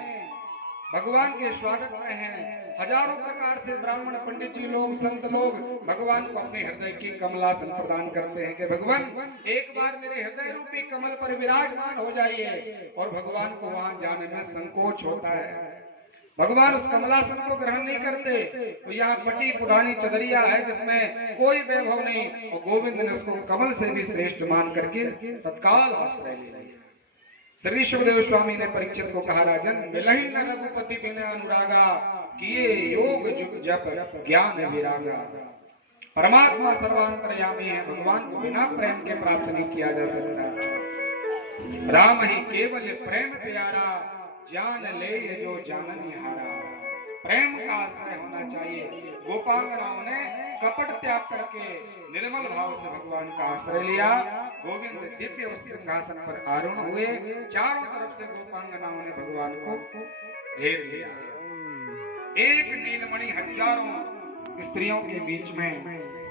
भगवान के स्वागत में हैं। हजारों प्रकार से ब्राह्मण पंडित जी लोग संत लोग भगवान को अपने हृदय की कमलासन प्रदान करते हैं कि भगवान एक बार मेरे हृदय रूपी कमल पर विराजमान हो जाइए। और भगवान को वहां जाने में संकोच होता है। भगवान उस कमलासन को ग्रहण नहीं करते। तो यहाँ पटी पुरानी चदरिया है जिसमें कोई वैभव नहीं, और गोविंद ने उसको कमल से भी श्रेष्ठ मान करके तत्काल आश्रय लिया। श्री सुखदेव स्वामी ने परीक्षित को कहा, राजन मिलहि न रघुपति बिना अनुरागा, किए योग जुग जप ज्ञान विरागा। परमात्मा सर्वांतर्यामी है, भगवान को बिना प्रेम के प्राप्त नहीं किया जा सकता। राम ही केवल प्रेम प्यारा, जान ले जो जानन हारा। प्रेम का आश्रय होना चाहिए। गोपांगनाओं ने कपट त्याग करके निर्मल भाव से भगवान का आश्रय लिया। गोविंद दिव्य उस सिंहासन पर आरूढ़ हुए। चारों तरफ से गोपांगनाओं ने भगवान को घेर लिया। एक नीलमणि हजारों स्त्रियों के बीच में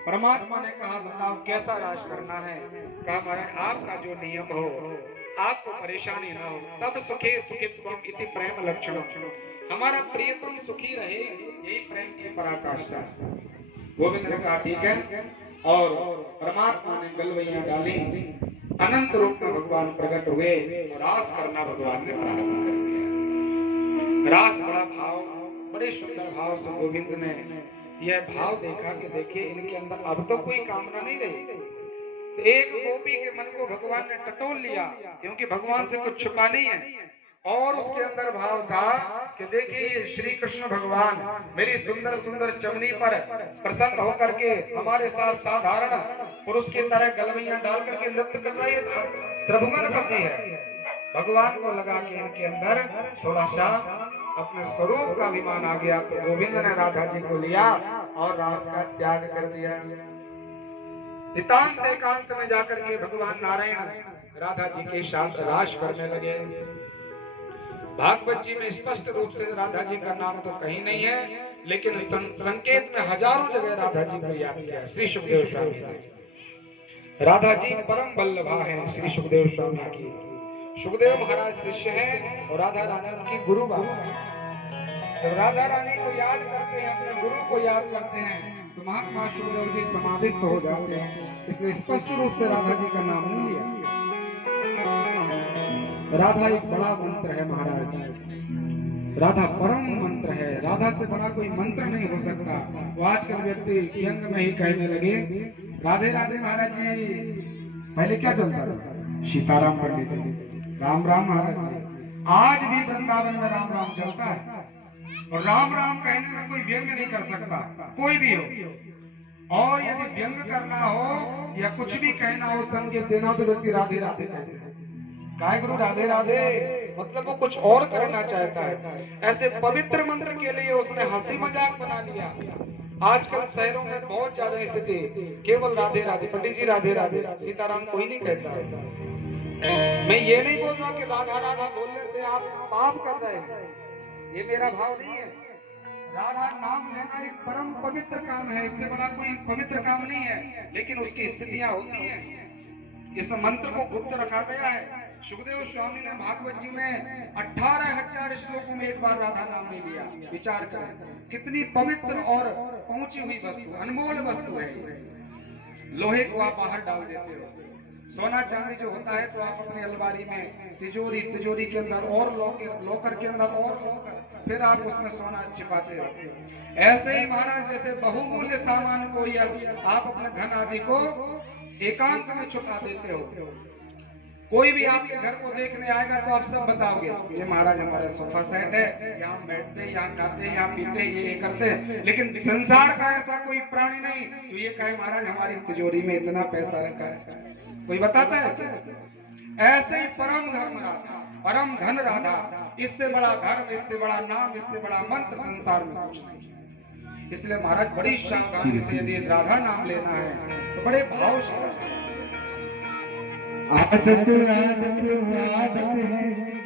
परमात्मा ने कहा, बताओ कैसा राज करना है। कहा, महाराज आपका जो नियम हो, आपको परेशानी ना हो, तब सुखे सुखित्वम इति प्रेम लक्षणम। हमारा प्रियतम सुखी रहे, यही प्रेम की पराकाष्ठा। गोविंद ने कहा ठीक है, और परमात्मा ने गलवैया डाली। अनंत रूप में भगवान प्रकट हुए और रास करना भगवान ने प्रारंभ कर दिया। रास बड़ा भाव, बड़े सुंदर भाव से गोविंद ने यह भाव देखा कि देखिए इनके अंदर अब तो कोई कामना नहीं रही। तो एक गोपी के मन को भगवान ने टटोल लिया, क्योंकि भगवान से कुछ छुपा नहीं है। और उसके अंदर भाव था कि देखिए श्री कृष्ण भगवान मेरी सुंदर सुंदर चमनी पर प्रसन्न होकर के हमारे साथ साधारण पुरुष की तरह गलवैया डाल करके नृत्य कर रही है, त्रिभुवन पति है। भगवान को लगा कि इनके अंदर थोड़ा सा अपने स्वरूप का अभिमान आ गया। तो गोविंद ने राधा जी को लिया और रास का त्याग कर दिया। नितांत एकांत में जाकर के भगवान नारायण राधा जी के साथ रास करने लगे। भागवत जी में स्पष्ट रूप से राधा जी का नाम तो कहीं नहीं है, लेकिन संकेत में हजारों जगह राधा जी को याद किया श्री सुखदेव स्वामी ने। राधा जी परम बल्लभा है श्री सुखदेव स्वामी की। सुखदेव महाराज शिष्य हैं और राधा रानी उनकी गुरु बाबा है। जब राधा रानी को याद करते हैं, अपने गुरु को याद करते हैं, तो महात्मा सुखदेव जी समाधिस्थ हो जाते हैं। इसलिए स्पष्ट रूप से राधा जी का नाम नहीं लिया। राधा एक बड़ा मंत्र है महाराज, राधा परम मंत्र है। राधा से बड़ा कोई मंत्र नहीं हो सकता। वो आजकल व्यक्ति व्यंग में ही कहने लगे राधे राधे महाराज जी। पहले क्या चलता था? सीताराम पंडित जी, राम राम महाराज जी। आज भी वृंदावन में राम राम चलता है, और राम राम कहने में कोई व्यंग नहीं कर सकता, कोई भी हो। और यदि व्यंग करना हो या कुछ भी कहना हो, संकेत देना हो, तो व्यक्ति राधे राधे कहते हैं। काय गुरु राधे राधे, मतलब वो कुछ और करना चाहता है। ऐसे पवित्र मंत्र के लिए उसने हंसी मजाक बना लिया। आजकल शहरों में बहुत ज्यादा स्थिति केवल राधे राधे, पंडित जी राधे राधे, सीताराम कोई नहीं कहता। मैं ये नहीं बोल रहा कि राधा राधा बोलने से आप पाप कर रहे हैं, ये मेरा भाव नहीं है। राधा नाम लेना एक परम पवित्र काम है, इससे बड़ा कोई पवित्र काम नहीं है, लेकिन उसकी स्थितियां होती हैं। इस मंत्र को गुप्त रखा गया है। सुखदेव स्वामी ने भागवत जी में 18,000 श्लोकों में एक बार राधा नाम नहीं लिया। विचार करें कितनी पवित्र और पहुंची हुई वस्तु, अनमोल वस्तु है। लोहे को आप बाहर डाल देते हो, सोना चांदी जो होता है तो आप अपनी अलमारी में तिजोरी के अंदर और लॉकर के अंदर और लॉकर, फिर आप उसमें सोना छिपाते हो। ऐसे ही महाराज जैसे बहुमूल्य सामान को या आप अपने धन आदि को एकांत में छुपा देते हो। कोई भी आपके घर को देखने आएगा तो आप सब बताओगे ये महाराज हमारा सोफा सेट है, यहाँ बैठते, यहाँ खाते, यहाँ पीते, ये करते। लेकिन संसार का ऐसा कोई प्राणी नहीं तो ये कहे महाराज हमारी तिजोरी में इतना पैसा रखा है। कोई बताता है क्या? ऐसे ही परम धर्म राधा, परम धन राधा, इससे बड़ा धर्म, इससे बड़ा नाम, इससे बड़ा मंत्र संसार में कुछ नहीं। इसलिए महाराज बड़ी सावधानी से यदि राधा नाम लेना है तो बड़े भाव से। आदत आदत आदत है